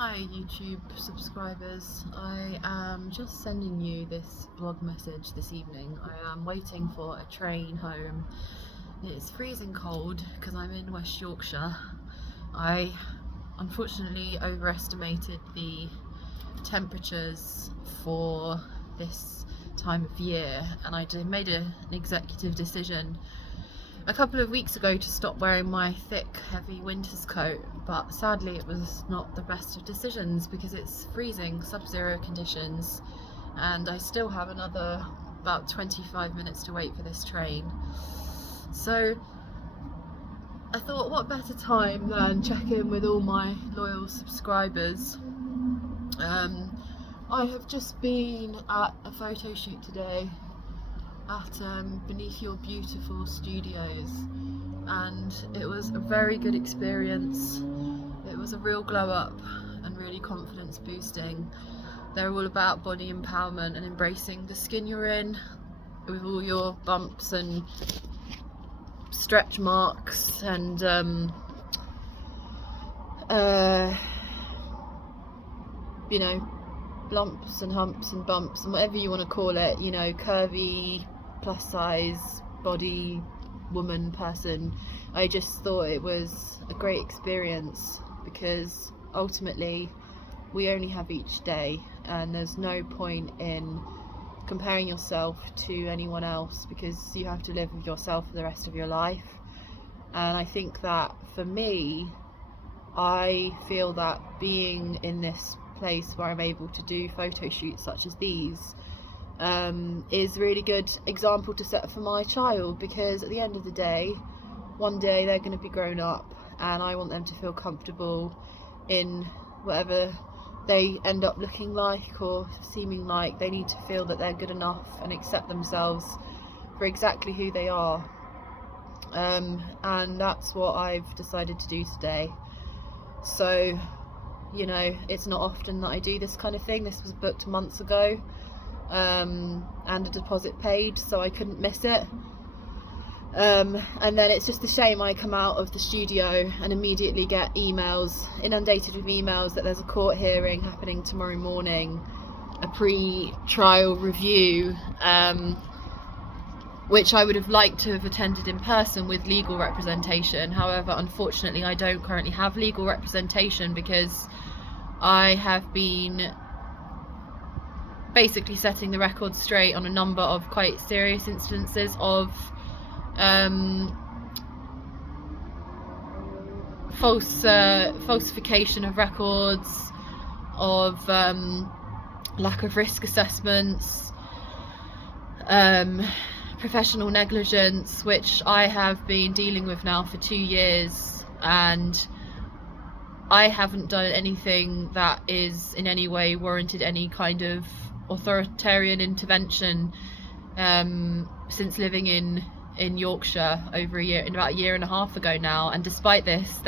Hi YouTube subscribers, I am just sending you this blog message this evening. I am waiting for a train home. It's freezing cold because I'm in West Yorkshire. I unfortunately overestimated the temperatures for this time of year, and I made an executive decision a couple of weeks ago to stop wearing my thick heavy winter's coat, but sadly it was not the best of decisions because it's freezing, sub-zero conditions, and I still have another about 25 minutes to wait for this train. So I thought, what better time than check in with all my loyal subscribers. I have just been at a photo shoot today at Beneath Your Beautiful Studios, and it was a very good experience. It was a real glow up and really confidence boosting. They're all about body empowerment and embracing the skin you're in, with all your bumps and stretch marks and you know, lumps and humps and bumps and whatever you want to call it, you know, curvy, plus size body, woman, person. I just thought it was a great experience because ultimately we only have each day, and there's no point in comparing yourself to anyone else because you have to live with yourself for the rest of your life. And I think that for me, I feel that being in this place where I'm able to do photo shoots such as these is a really good example to set for my child, because at the end of the day, one day they're going to be grown up, and I want them to feel comfortable in whatever they end up looking like or seeming like. They need to feel that they're good enough and accept themselves for exactly who they are, and that's what I've decided to do today. So, you know, it's not often that I do this kind of thing. This was booked months ago, and a deposit paid, so I couldn't miss it. And then it's just a shame I come out of the studio and immediately get inundated with emails that there's a court hearing happening tomorrow morning, a pre-trial review, which I would have liked to have attended in person with legal representation. However, unfortunately, I don't currently have legal representation because I have been basically setting the record straight on a number of quite serious instances of falsification of records, of lack of risk assessments, professional negligence, which I have been dealing with now for 2 years, and I haven't done anything that is in any way warranted any kind of authoritarian intervention since living in Yorkshire about a year and a half ago now. And despite this,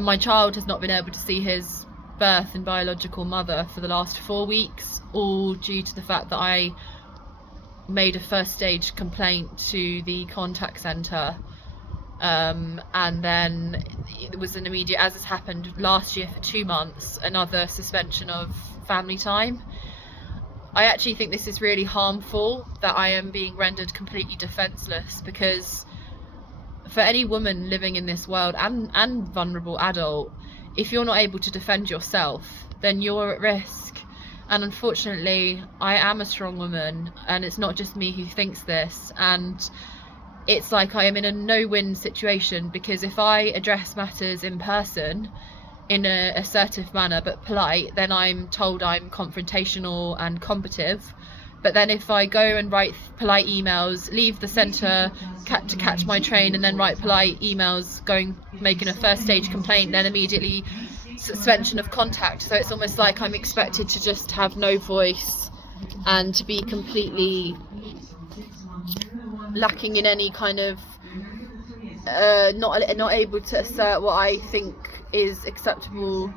my child has not been able to see his birth and biological mother for the last 4 weeks, all due to the fact that I made a first stage complaint to the contact centre, and then it was an immediate, as has happened last year for 2 months, another suspension of family time. I actually think this is really harmful, that I am being rendered completely defenceless, because for any woman living in this world, and vulnerable adult, if you're not able to defend yourself, then you're at risk. And unfortunately, I am a strong woman, and it's not just me who thinks this, and it's like I am in a no-win situation, because if I address matters in person in an assertive manner but polite, then I'm told I'm confrontational and combative. But then if I go and write polite emails, leave the centre to catch my train, and then write polite emails making a first stage complaint, then immediately suspension of contact. So it's almost like I'm expected to just have no voice and to be completely lacking in any kind of not able to assert what I think is acceptable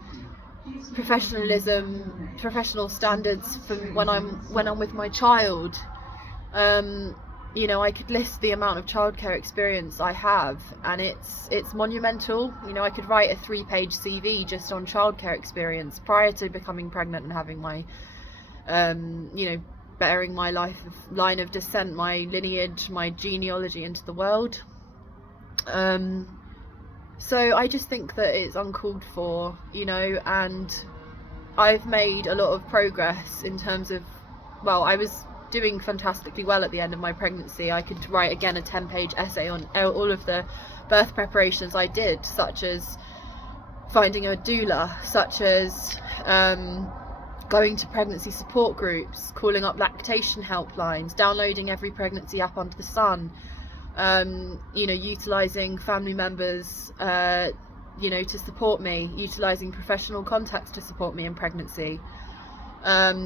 professionalism, professional standards for when I'm with my child. you know, I could list the amount of childcare experience I have, and it's monumental. You know, I could write a 3-page CV just on childcare experience prior to becoming pregnant and having my, you know, bearing my line of descent, my lineage, my genealogy into the world. So I just think that it's uncalled for, you know, and I've made a lot of progress in terms of, well, I was doing fantastically well at the end of my pregnancy. I could write again a 10-page essay on all of the birth preparations I did, such as finding a doula, such as going to pregnancy support groups, calling up lactation helplines, downloading every pregnancy app under the sun, you know, utilising family members, you know, to support me, utilising professional contacts to support me in pregnancy,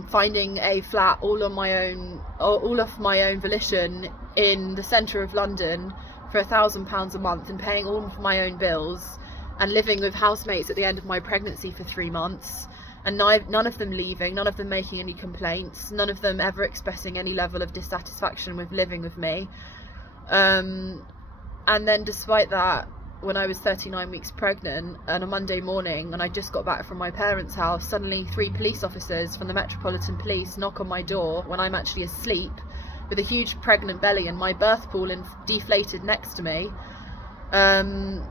finding a flat all of my own volition in the centre of London for £1,000 a month and paying all of my own bills, and living with housemates at the end of my pregnancy for 3 months, and none of them leaving, none of them making any complaints, none of them ever expressing any level of dissatisfaction with living with me. And then despite that, when I was 39 weeks pregnant, on a Monday morning, and I just got back from my parents' house, suddenly 3 police officers from the Metropolitan Police knock on my door when I'm actually asleep with a huge pregnant belly and my birth pool deflated next to me,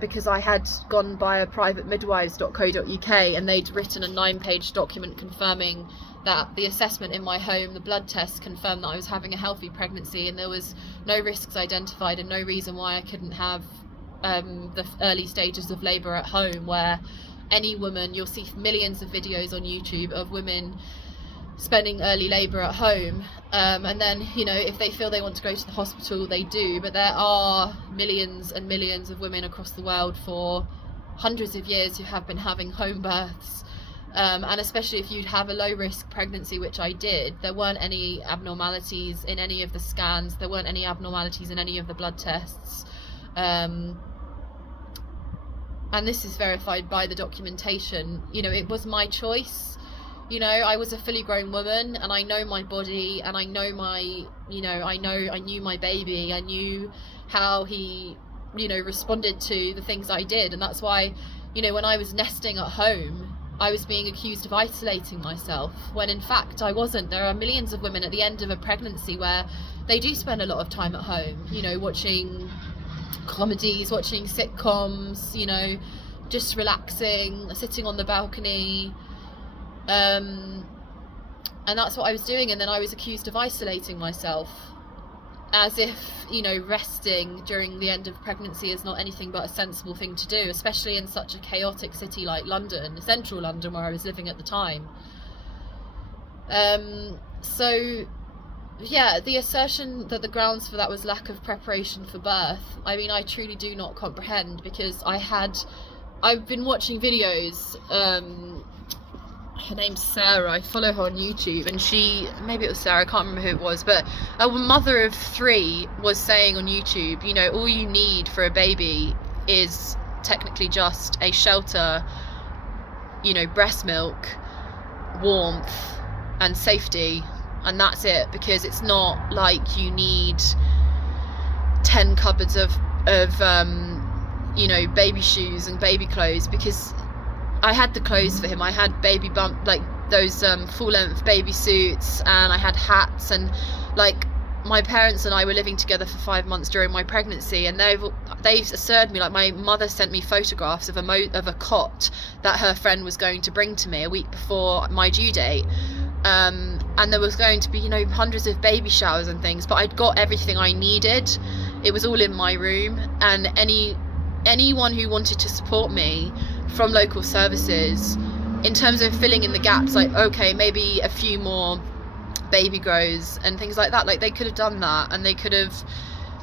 because I had gone via privatemidwives.co.uk and they'd written a 9-page document confirming that the assessment in my home, the blood tests, confirmed that I was having a healthy pregnancy and there was no risks identified and no reason why I couldn't have the early stages of labour at home, where any woman, you'll see millions of videos on YouTube of women spending early labour at home, and then, you know, if they feel they want to go to the hospital, they do, but there are millions and millions of women across the world for hundreds of years who have been having home births, and especially if you'd have a low risk pregnancy, which I did, there weren't any abnormalities in any of the scans, there weren't any abnormalities in any of the blood tests, and this is verified by the documentation. You know, it was my choice. You know, I was a fully grown woman and I know my body and I know my, you know, I knew my baby. I knew how he, you know, responded to the things I did. And that's why, you know, when I was nesting at home, I was being accused of isolating myself, when in fact I wasn't. There are millions of women at the end of a pregnancy where they do spend a lot of time at home, you know, watching comedies, watching sitcoms, you know, just relaxing, sitting on the balcony, and that's what I was doing. And then I was accused of isolating myself, as if, you know, resting during the end of pregnancy is not anything but a sensible thing to do, especially in such a chaotic city like London, central London, where I was living at the time. So yeah, the assertion that the grounds for that was lack of preparation for birth, I mean, I truly do not comprehend, because I've been watching videos, her name's Sarah, I follow her on YouTube, and maybe it was Sarah, I can't remember who it was, but a mother of 3 was saying on YouTube, you know, all you need for a baby is technically just a shelter, you know, breast milk, warmth and safety, and that's it, because it's not like you need 10 cupboards of you know, baby shoes and baby clothes, because I had the clothes for him. I had baby bump, like those full length baby suits, and I had hats, and like my parents and I were living together for 5 months during my pregnancy, and they've assured me, like my mother sent me photographs of a cot that her friend was going to bring to me a week before my due date, and there was going to be, you know, hundreds of baby showers and things, but I'd got everything I needed. It was all in my room, and anyone who wanted to support me from local services in terms of filling in the gaps, like, okay, maybe a few more baby grows and things like that, like they could have done that, and they could have,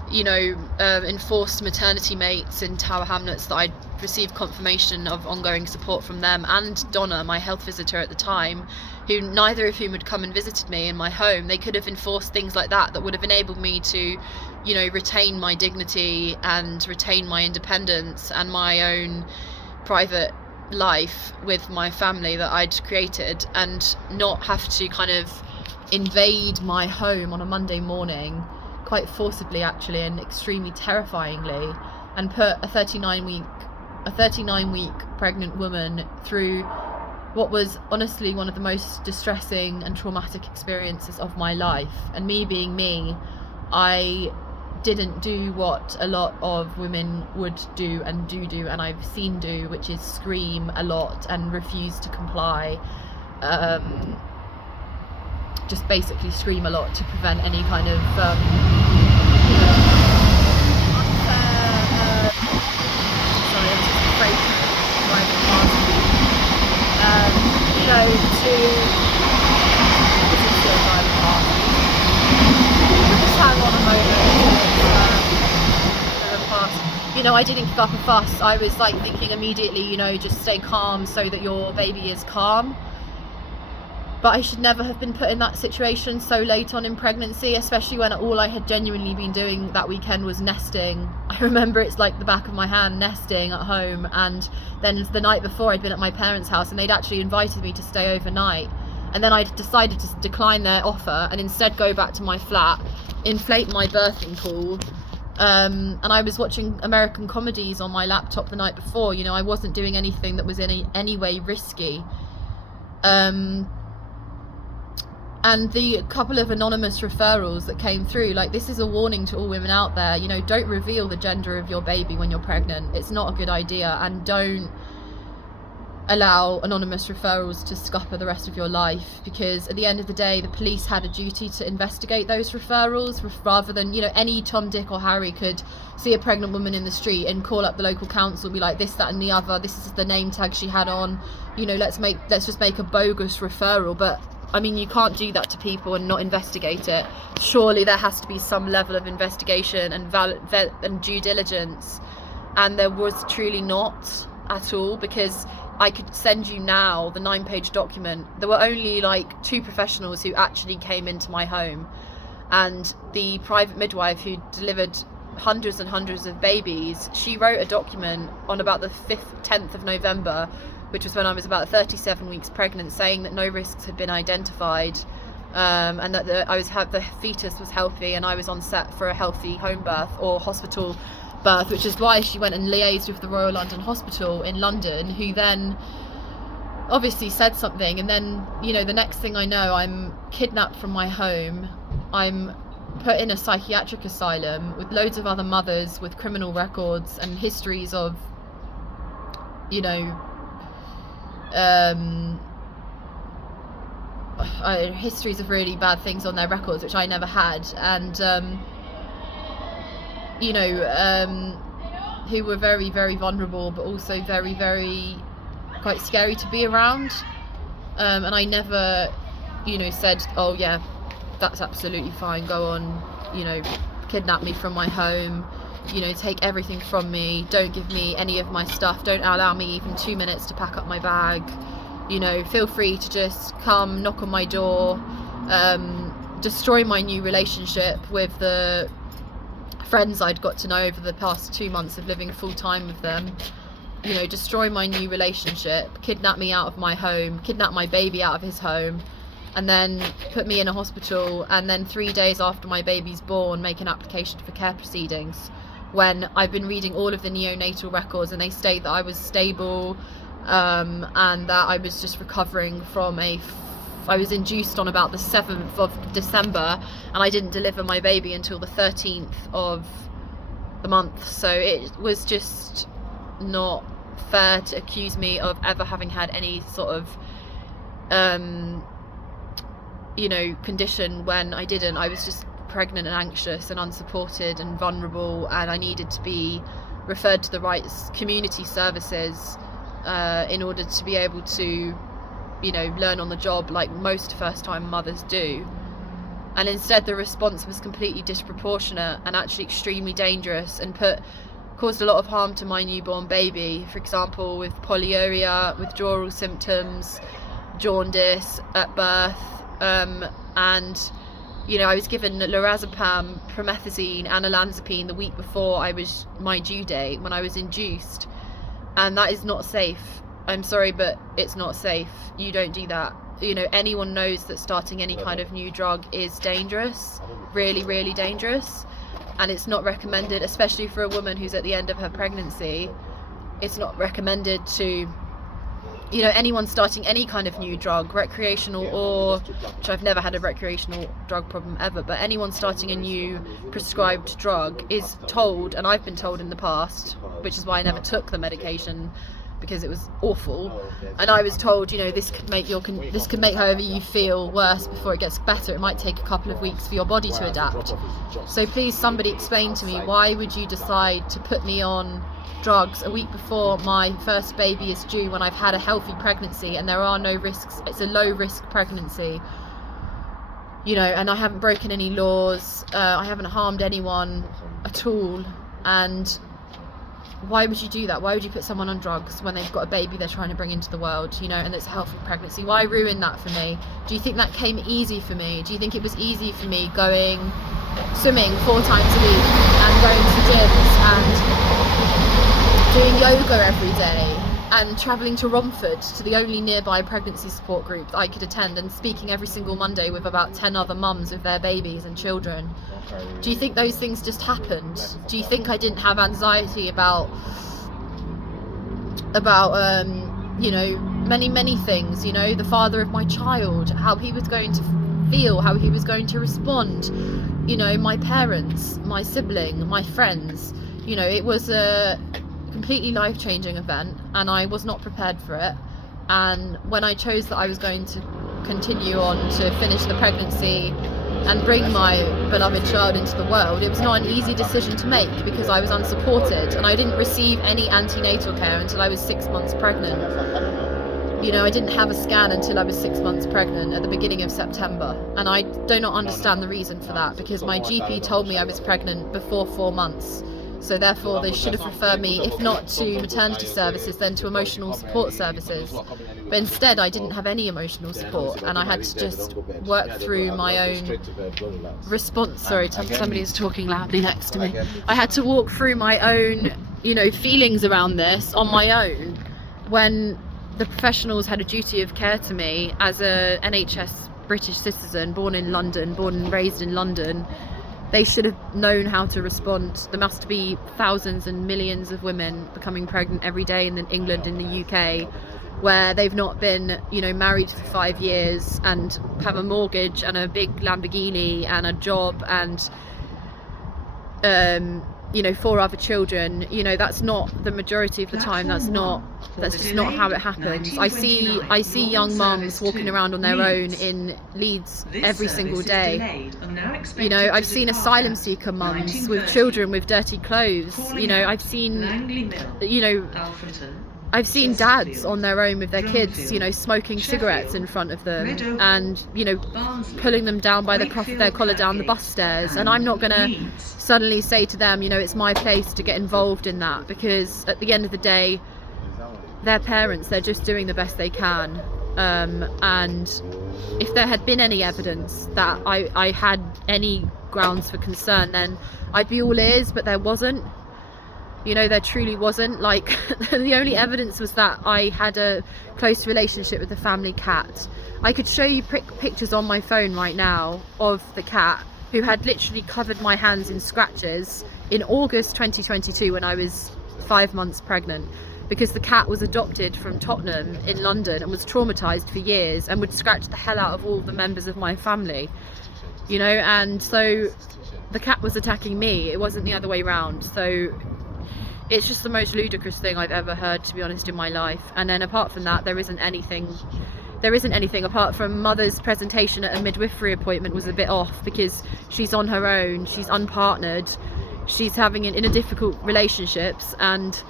you know, enforced maternity mates in Tower Hamlets that I'd received confirmation of ongoing support from them, and Donna, my health visitor at the time, who neither of whom had come and visited me in my home. They could have enforced things like that would have enabled me to, you know, retain my dignity and retain my independence and my own private life with my family that I'd created, and not have to kind of invade my home on a Monday morning, quite forcibly actually, and extremely terrifyingly, and put a 39 week pregnant woman through what was honestly one of the most distressing and traumatic experiences of my life. And me being me, I didn't do what a lot of women would do and do and I've seen do, which is scream a lot and refuse to comply, just basically scream a lot to prevent any kind of unfair, sorry, I'm just afraid to driving past just hang on a moment. I didn't kick up a fuss. I was like thinking immediately, just stay calm so that your baby is calm. But I should never have been put in that situation so late on in pregnancy, especially when all I had genuinely been doing that weekend was nesting. I remember it's like the back of my hand, nesting at home. And then the night before I'd been at my parents' house and they'd actually invited me to stay overnight. And then I decided to decline their offer and instead go back to my flat, inflate my birthing pool. And I was watching American comedies on my laptop the night before. I wasn't doing anything that was in any way risky. And the couple of anonymous referrals that came through, like, this is a warning to all women out there, don't reveal the gender of your baby when you're pregnant. It's not a good idea, and don't allow anonymous referrals to scupper the rest of your life, because at the end of the day, the police had a duty to investigate those referrals rather than, any Tom, Dick or Harry could see a pregnant woman in the street and call up the local council, be like, this, that and the other, this is the name tag she had on, let's just make a bogus referral. But I mean, you can't do that to people and not investigate it. Surely there has to be some level of investigation and due diligence, and there was truly not at all, because I could send you now the 9-page document. There were only like 2 professionals who actually came into my home, and the private midwife who delivered hundreds and hundreds of babies, she wrote a document on about the 10th of November, which was when I was about 37 weeks pregnant, saying that no risks had been identified, and that the fetus was healthy and I was on set for a healthy home birth or hospital birth, which is why she went and liaised with the Royal London Hospital in London, who then obviously said something. And then, the next thing I know, I'm kidnapped from my home. I'm put in a psychiatric asylum with loads of other mothers with criminal records and histories of, histories of really bad things on their records, which I never had, and who were very, very vulnerable, but also very, very quite scary to be around. And I never, said, oh yeah, that's absolutely fine, go on, kidnap me from my home, take everything from me, don't give me any of my stuff, don't allow me even 2 minutes to pack up my bag, feel free to just come knock on my door, destroy my new relationship with the friends I'd got to know over the past 2 months of living full time with them, destroy my new relationship, kidnap me out of my home, kidnap my baby out of his home, and then put me in a hospital, and then 3 days after my baby's born make an application for care proceedings, when I've been reading all of the neonatal records and they state that I was stable, and that I was just recovering from I was induced on about the 7th of December, and I didn't deliver my baby until the 13th of the month. So it was just not fair to accuse me of ever having had any sort of condition when I didn't. I was just pregnant and anxious and unsupported and vulnerable, and I needed to be referred to the right community services in order to be able to learn on the job like most first-time mothers do. And instead the response was completely disproportionate and actually extremely dangerous, and caused a lot of harm to my newborn baby, for example with polyuria, withdrawal symptoms, jaundice at birth, and I was given lorazepam, promethazine and olanzapine the week before my due date, when I was induced, and that is not safe. I'm sorry, but it's not safe. You don't do that. you know, anyone knows that starting any kind of new drug is dangerous, really, really dangerous. And it's not recommended, especially for a woman who's at the end of her pregnancy. It's not recommended to, you know, anyone starting any kind of new drug, recreational or, which I've never had a recreational drug problem ever, but anyone starting a new prescribed drug is told, and I've been told in the past, which is why I never took the medication, because it was awful, and I was told, you know, this could make however you feel worse before it gets better. It might take a couple of weeks for your body to adapt. So please, somebody explain to me, why would you decide to put me on drugs a week before my first baby is due, when I've had a healthy pregnancy and there are no risks? It's a low risk pregnancy, you know, and I haven't broken any laws, I haven't harmed anyone at all. And why would you do that? Why would you put someone on drugs when they've got a baby they're trying to bring into the world, you know, and it's a healthy pregnancy? Why ruin that for me? Do you think that came easy for me? Do you think it was easy for me going swimming 4 times a week and going to gyms and doing yoga every day and travelling to Romford, to the only nearby pregnancy support group that I could attend, and speaking every single Monday with about 10 other mums with their babies and children? Do you think those things just happened? Do you think I didn't have anxiety about you know, many things, you know, the father of my child, how he was going to feel, how he was going to respond, you know, my parents, my sibling, my friends, you know, it was a completely life-changing event and I was not prepared for it. And when I chose that I was going to continue on to finish the pregnancy and bring my beloved child into the world, it was not an easy decision to make, because I was unsupported and I didn't receive any antenatal care until I was 6 months pregnant. You know, I didn't have a scan until I was 6 months pregnant at the beginning of September, and I do not understand the reason for that, because my GP told me I was pregnant before 4 months. So therefore they should have referred me, if not to maternity services, then to emotional support services. But instead I didn't have any emotional support, and I had to just work through my own response. Sorry, somebody's talking loudly next to me. I had to walk through my own, you know, feelings around this on my own, when the professionals had a duty of care to me as a NHS British citizen, born in London, born and raised in London. They should have known how to respond. There must be thousands and millions of women becoming pregnant every day in England and the UK, where they've not been, you know, married for 5 years and have a mortgage and a big Lamborghini and a job and, you know, 4 other children. You know, that's not the majority of the time. That's just not how it happens. I see young mums walking around on their own in Leeds every single day. You know, I've seen asylum seeker mums with children with dirty clothes. You know, I've seen, you know, I've seen dads on their own with their kids, you know, smoking cigarettes in front of them and, you know, pulling them down by the cuff of their collar down the bus stairs. And I'm not going to suddenly say to them, you know, it's my place to get involved in that, because at the end of the day, they're parents, they're just doing the best they can. And if there had been any evidence that I had any grounds for concern, then I'd be all ears, but there wasn't. You know, there truly wasn't. Like, the only evidence was that I had a close relationship with the family cat. I could show you pictures on my phone right now of the cat, who had literally covered my hands in scratches in August 2022 when I was 5 months pregnant, because the cat was adopted from Tottenham in London and was traumatized for years and would scratch the hell out of all the members of my family, you know. And so the cat was attacking me, it wasn't the other way around. So it's just the most ludicrous thing I've ever heard, to be honest, in my life. And then apart from that, there isn't anything apart from Mother's presentation at a midwifery appointment was a bit off, because she's on her own, she's unpartnered, she's having in a difficult relationships, and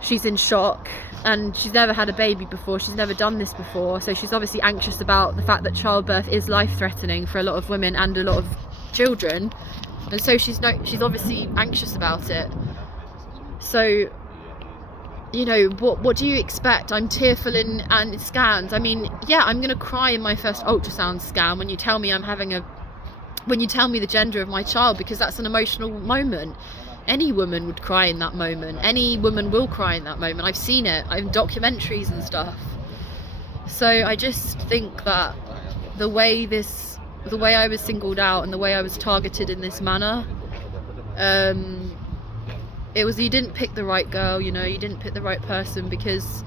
she's in shock, and she's never had a baby before, she's never done this before, so she's obviously anxious about the fact that childbirth is life-threatening for a lot of women and a lot of children, and so she's obviously anxious about it. So, you know, what do you expect? I'm tearful in scans. I mean, yeah, I'm gonna cry in my first ultrasound scan when you tell me when you tell me the gender of my child, because that's an emotional moment. Any woman would cry in that moment. Any woman will cry in that moment. I've seen it in documentaries and stuff. So I just think that the way I was singled out and the way I was targeted in this manner, you didn't pick the right girl, you didn't pick the right person, because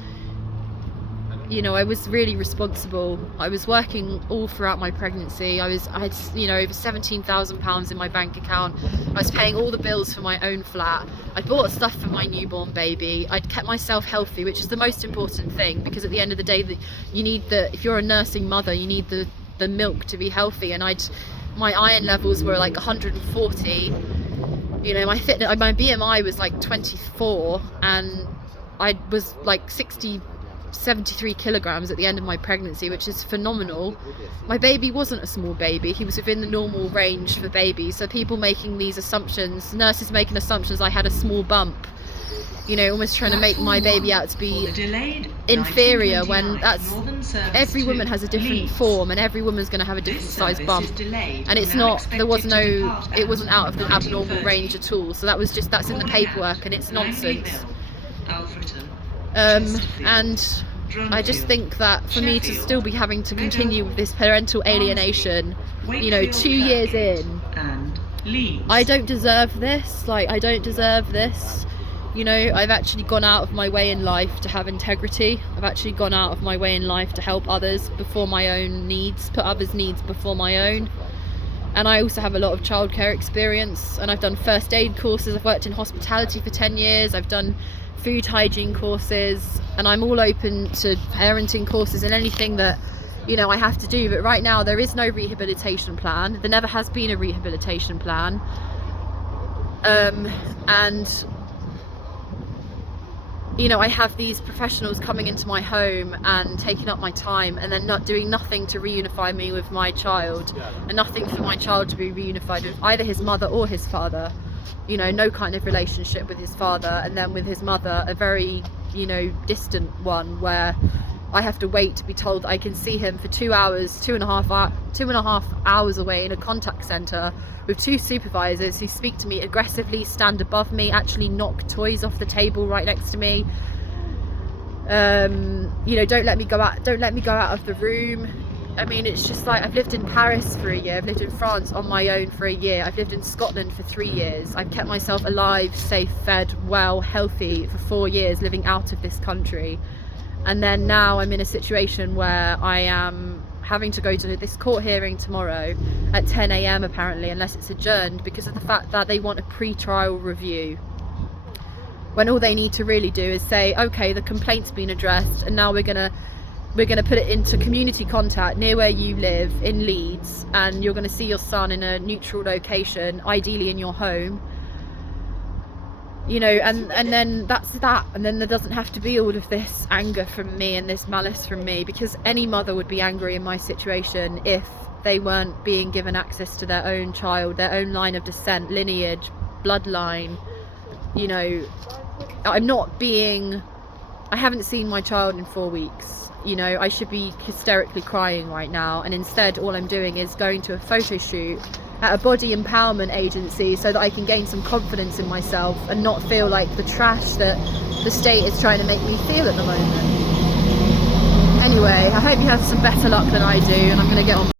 I was really responsible. I was working all throughout my pregnancy. I had over £17,000 in my bank account. I was paying all the bills for my own flat. I bought stuff for my newborn baby. I'd kept myself healthy, which is the most important thing, because at the end of the day, if you're a nursing mother, you need the milk to be healthy. And my iron levels were like 140. My BMI was like 24, and I was like 73 kilograms at the end of my pregnancy, which is phenomenal. My baby wasn't a small baby. He was within the normal range for babies. So people making these assumptions, nurses making assumptions I had a small bump, almost trying to make my baby out to be inferior, when every woman has a different form, and every woman's going to have a different size bump, and it wasn't out of the abnormal range at all. So that's in the paperwork, and it's nonsense. And I just think that for me to still be having to continue with this parental alienation, 2 years in, I don't deserve this. I don't deserve this. I've actually gone out of my way in life to have integrity. I've actually gone out of my way in life to help others before my own needs, put others' needs before my own. And I also have a lot of childcare experience, and I've done first aid courses. I've worked in hospitality for 10 years. I've done food hygiene courses, and I'm all open to parenting courses and anything that I have to do. But right now there is no rehabilitation plan. There never has been a rehabilitation plan, and I have these professionals coming into my home and taking up my time, and then not doing nothing to reunify me with my child, and nothing for my child to be reunified with either his mother or his father. No kind of relationship with his father, and then with his mother, a very distant one, where I have to wait to be told that I can see him for 2 hours, 2.5 hours away in a contact centre with 2 supervisors who speak to me aggressively, stand above me, actually knock toys off the table right next to me. Don't let me go out of the room. It's just like, I've lived in Paris for a year, I've lived in France on my own for a year, I've lived in Scotland for 3 years, I've kept myself alive, safe, fed, well, healthy for 4 years living out of this country. And then now I'm in a situation where I am having to go to this court hearing tomorrow at 10 AM apparently, unless it's adjourned, because of the fact that they want a pre-trial review, when all they need to really do is say, okay, the complaint's been addressed, and now we're gonna put it into community contact near where you live in Leeds, and you're going to see your son in a neutral location, ideally in your home, and then that's that. And then there doesn't have to be all of this anger from me and this malice from me, because any mother would be angry in my situation if they weren't being given access to their own child, their own line of descent, lineage, bloodline. I haven't seen my child in 4 weeks. I should be hysterically crying right now, and instead all I'm doing is going to a photo shoot at a body empowerment agency so that I can gain some confidence in myself and not feel like the trash that the state is trying to make me feel at the moment. Anyway, I hope you have some better luck than I do, and I'm going to get on